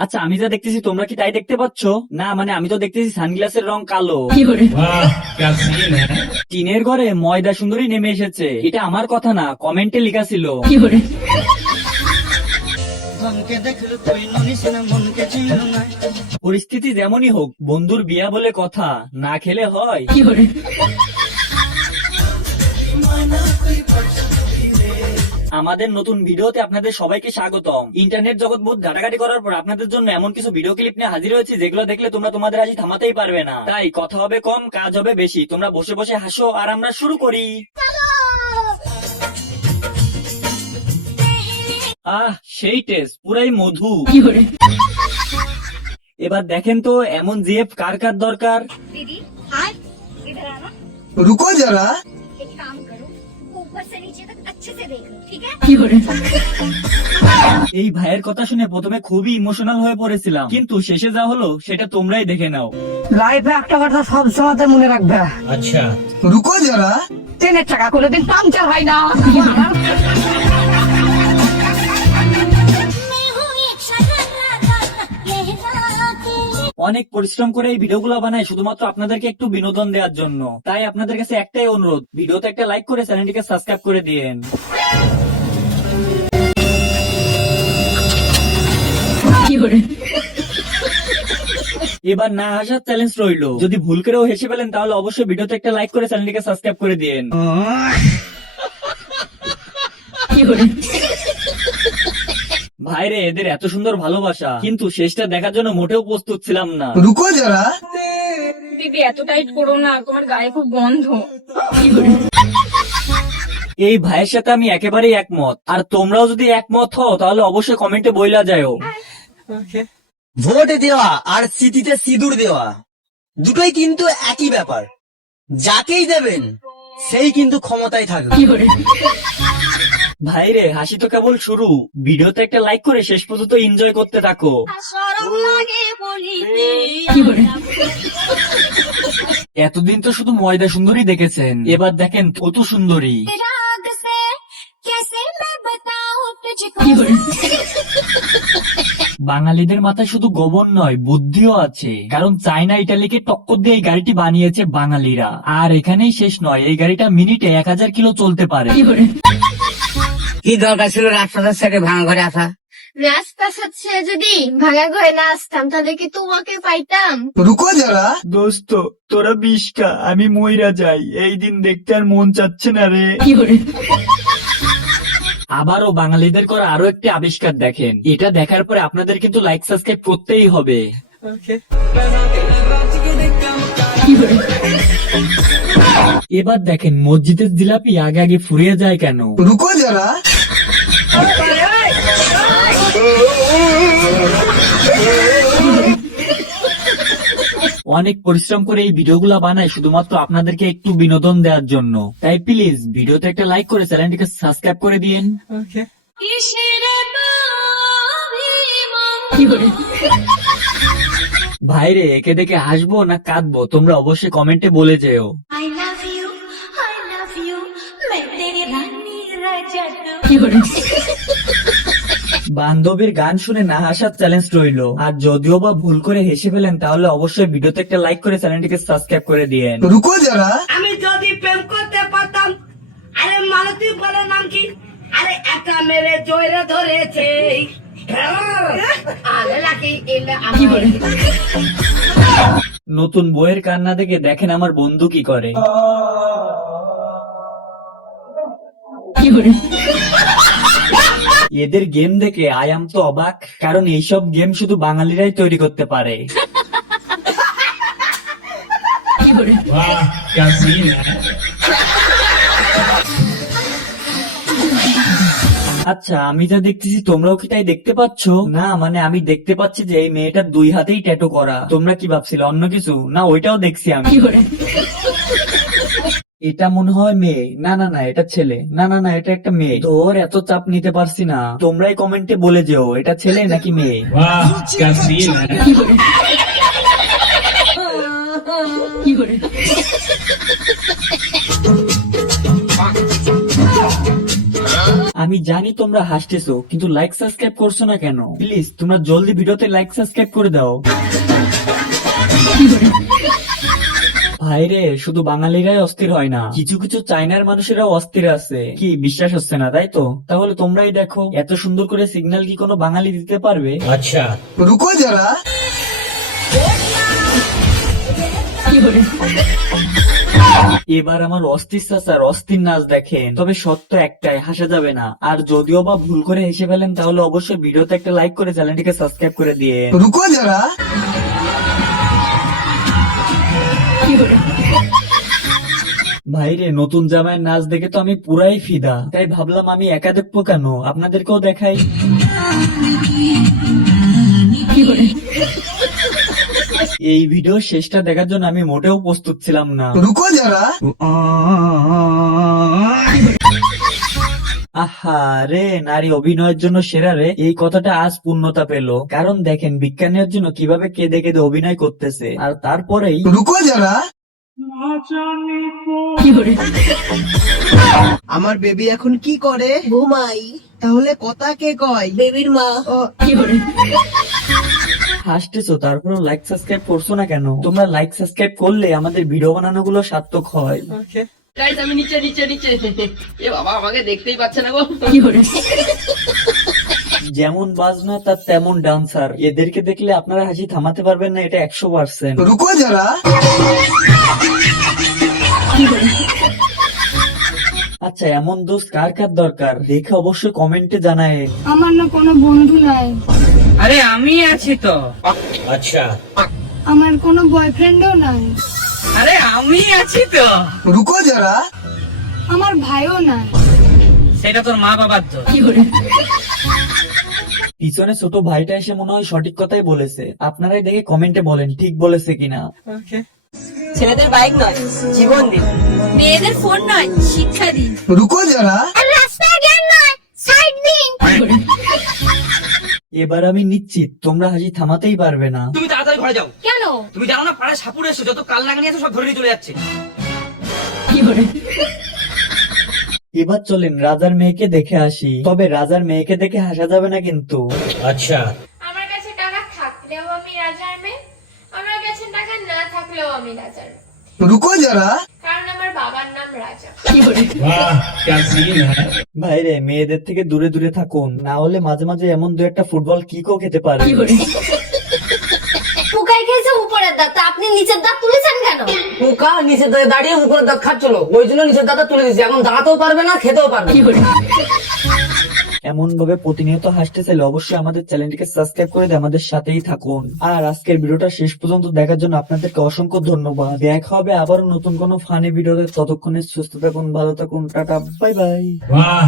আচ্ছা আমি যা দেখতেছি তোমরা কি তাই দেখতে পাচ্ছ? না মানে আমি তো দেখতেছি সানগ্লাসের রং কালো। টিনের ঘরে ময়দা সুন্দরী নেমে এসেছে। এটা আমার কথা না কমেন্টে লেখা ছিল। পরিস্থিতি যেমনই হোক বন্ধুর বিয়া বলে কথা না খেলে হয়। আমাদের নতুন ভিডিওতে আপনাদের সবাইকে স্বাগতম। ইন্টারনেট জগৎ বহু ঘাটাঘাটি করার পর আপনাদের জন্য এমন কিছু ভিডিও ক্লিপ নিয়ে হাজির হয়েছি যেগুলো দেখলে তোমরা তোমাদের আজি থামাতেই পারবে না। তাই কথা হবে কম কাজ হবে বেশি। তোমরা বসে বসে হাসো আর আমরা শুরু করি। আহ সেই টেস্ট পুরাই মধু। এবার দেখেন তো এমন জিএফ কার কার দরকার? রুকো যারা এক কাম করো উপর সে নিচে তক এই ভাইয়ের কথা শুনে প্রথমে খুবই ইমোশনাল হয়ে পড়েছিলাম। কিন্তু শেষে যা হলো সেটা তোমরাই দেখে নাও। লাইফে একটা কথা সব সময় মনে রাখবে। আচ্ছা। রুকো যারা ট্রেনের টাকা করে দিন পাংচার হয় না। অনেক পরিশ্রম করে এই ভিডিওগুলো বানাই শুধুমাত্র আপনাদেরকে একটু বিনোদন দেওয়ার জন্য। তাই আপনাদের কাছে একটাই অনুরোধ ভিডিওতে একটা লাইক করে চ্যানেলটিকে সাবস্ক্রাইব করে দিয়েন। এবার না হাসার চ্যালেঞ্জ রইল। যদি ভুল করেও হেসে ফেলেন তাহলে অবশ্যই ভিডিওতে একটা লাইক করে চ্যানেলটিকে সাবস্ক্রাইব করে দিয়েন। ভাইরে এদের এত সুন্দর ভালোবাসা। কিন্তু শেষটা দেখার জন্য মোটেও প্রস্তুত ছিলাম না। রুকো যারা। দিদি এত টাইট করো না তোমার গায়ে খুব গন্ধ। এই ভাইয়ের সাথে আমি একেবারেই একমত। আর তোমরাও যদি একমত হও তাহলে অবশ্যই কমেন্টে বইলা যাও ভোট দেওয়া আর স্মৃতিতে সিঁদুর দেওয়া দুটোই কিন্তু একই ব্যাপার। যাকেই দেবেন সেই কিন্তু ক্ষমতায় থাকবে। ভাইরে হাসি তো কেবল শুরু। ভিডিওতে একটা লাইক করে শেষ পর্যন্ত এনজয় করতে থাকো। এতদিন তো শুধু ময়দা সুন্দরী দেখেছেন এবার দেখেন কত সুন্দরী। বাঙালিদের মাথায় শুধু গোবর নয় বুদ্ধিও আছে। কারণ চায়না ইটালিকে টক্কর দিয়ে এই গাড়িটি বানিয়েছে বাঙালিরা। আর এখানেই শেষ নয় এই গাড়িটা মিনিটে এক হাজার কিলো চলতে পারে। কি দরকার ছিল রাস্তাটার ভাঙা ঘরে আসা? রাস্তা সাথে যদি ভাঙা ঘরে না আসতাম তাহলে কি তোমাকে পাইতাম? রুকো যারা। দোস্ত তোরা বিশকা আমি মইরা যাই। এই দিন দেখতে আর মন চাচ্ছে না রে। আবারও বাঙালিদের করা আরও একটি আবিষ্কার দেখেন। এটা দেখার পরে আপনাদের কিন্তু লাইক সাবস্ক্রাইব করতেই হবে। এবার দেখেন মসজিদের জিলাপি আগে আগে ফুরিয়ে যায় কেন? রুকো যারা। অনেক পরিশ্রম করে এই ভিডিওগুলো বানাই শুধুমাত্র আপনাদেরকে একটু বিনোদন দেওয়ার জন্য। তাই প্লিজ ভিডিওতে একটা লাইক করে চ্যানেলটিকে সাবস্ক্রাইব করে দিন ভাইরে একে দেখে হাসবো না কাঁদবো? তোমরা অবশ্যই কমেন্টে বলে যেও। বান্ধবীর গান শুনে না হাসার চ্যালেঞ্জ রইল। আর যদিও বা ভুল করে হেসে ফেলেন তাহলে অবশ্যই ভিডিওতে একটা লাইক করে চ্যানেলটিকে সাবস্ক্রাইব করে দিয়েন। রুকো যারা। আমি যদি প্রেম করতে পারতাম আরে মালতী বলে নাম কি? আরে একা মেরে জয়রে ধরেছে। আরে লাকি এলে নতুন বইয়ের কান্না দেখে দেখেন আমার বন্ধু কি করে। কি করে এদের গেম দেখে আয়াম তো অবাক কারণ এইসব গেম শুধু বাঙালিরাই তৈরি করতে পারে। আচ্ছা আমি যা দেখতেছি তোমরাও কি তাই দেখতে পাচ্ছ? না মানে আমি দেখতে পাচ্ছি যে এই মেয়েটার দুই হাতেই ট্যাটু করা। তোমরা কি ভাবছিলে অন্য কিছু? না ওইটাও দেখছি আমি। এটা মনে হয় মেয়ে। না না না এটা ছেলে। না না না এটা একটা মেয়ে। তোর এত চাপ নিতে পারছি না। তোমরাই কমেন্টে বলে যেও এটা ছেলে নাকি মেয়ে? আমি জানি তোমরা হাসতেছো কিন্তু লাইক সাবস্ক্রাইব করছ না কেন? প্লিজ তোমরা জলদি ভিডিওতে লাইক সাবস্ক্রাইব করে দাও। ভাইরে শুধু বাঙালিরাই অস্থির হয় না। কিছু কিছু চায়নার মানুষেরাও অস্থির আছে। কি বিশ্বাস হচ্ছে না তাই তো? তাহলে তোমরাই দেখো এত সুন্দর করে সিগন্যাল কি কোনো বাঙালি দিতে পারবে? আচ্ছা। রুকো যারা। এবার আমার অস্থির চাচার অস্থির নাচ দেখেন। তবে সত্য একটাই হাসা যাবে না। আর যদিও বা ভুল করে হেসে ফেলেন তাহলে অবশ্যই ভিডিওতে একটা লাইক করে চ্যানেলটিকে সাবস্ক্রাইব করে দিয়ে রুকো যারা। ভাইরে নতুন জামাইয়ের নাচ দেখে তো আমি পুরাই ফিদা। তাই ভাবলাম আমি একা দেখব কেন? আপনাদেরকেও দেখাই। এই ভিডিও শেষটা দেখার জন্য আমি মোটেও প্রস্তুত ছিলাম না। রুকো যারা। আহা রে নারী অভিনয়ের জন্য সেরা রে। এই কথাটা আজ পূর্ণতা পেল। কারণ দেখেন বিজ্ঞানের জন্য কীভাবে কেঁদে কেঁদে অভিনয় করতেছে। আর তারপরেই রুকো যারা। আমার বেবি এখন কি করে? ঘুমাই তাহলে কথা কে কয়? বেবির মা। কি করে? হাসতেছো তারপর লাইক সাবস্ক্রাইব করছ না কেন? তোমরা লাইক সাবস্ক্রাইব করলে আমাদের ভিডিও বানানো গুলো সার্থক হয়। গাইস আমি নিচে নিচে নিচে। এ বাবা আমাকে দেখতেই পাচ্ছে না গো। যেমন বাজনা তার তেমন ডান্সার। এদেরকে দেখলে আপনারা হাসি থামাতে পারবেন না এটা একশো পার্সেন্ট। রুকো যারা। আচ্ছা এমন দোষ কার কার দরকার? দেখে অবশ্যই কমেন্টে জানায়। আমার না কোনো বন্ধু নাই। আরে আমি আছি তো। আচ্ছা। আমার কোনো বয়ফ্রেন্ডও নাই। আরে আমি আছি তো। রুকো যারা। আমার ভাইও নাই। সেটা তোর মা বাবার কি বলি পিছনে ছোট ভাইটা এসে মনে হয় সঠিক কথাই বলেছে। আপনারাই দেখে কমেন্টে বলেন ঠিক বলেছে কিনা। ছেলেদের বাইক নয় জীবন দিন। মেয়েদের ফোন নয় শিক্ষা দিন। রুকো যারা। রাস্তায় জ্ঞান নয় সাইড দিন। এবার আমি নিশ্চিত তোমরা হাসি থামাতেই পারবে না। তুমি তাড়াতাড়ি ঘরে যাও। কেন? তুমি জানো না পাড়ায় সাপুর এসে যত কাল নাগানি আছে সব ধরে নিয়ে চলে যাচ্ছে। এবার চলেন রাজার মেয়েকে দেখে আসি। তবে রাজার মেয়েকে দেখে হাসা যাবে না কিন্তু। আচ্ছা। আমার কাছে টাকা থাকলেও আমি রাজার মেয়ে। আমার কাছে টাকা না থাকলেও আমি রাজার মেয়ে। রুকো যারা। কারণ আমার বাবার নাম রাজা। ভাইরে মেয়েদের থেকে দূরে দূরে থাকুন। না হলে মাঝে মাঝে এমন দু একটা ফুটবল কিকও খেতে পারে। কি এমন ভাবে প্রতিনিয়ত হাসতে চাইলে অবশ্যই আমাদের চ্যানেলটিকে সাবস্ক্রাইব করে আমাদের সাথেই থাকুন। আর আজকের ভিডিওটা শেষ পর্যন্ত দেখার জন্য আপনাদেরকে অসংখ্য ধন্যবাদ। দেখা হবে আবারও নতুন কোনো ফানি ভিডিওতে ততক্ষণে সুস্থ থাকুন ভালো থাকুন টাটা বাই বাই বাহ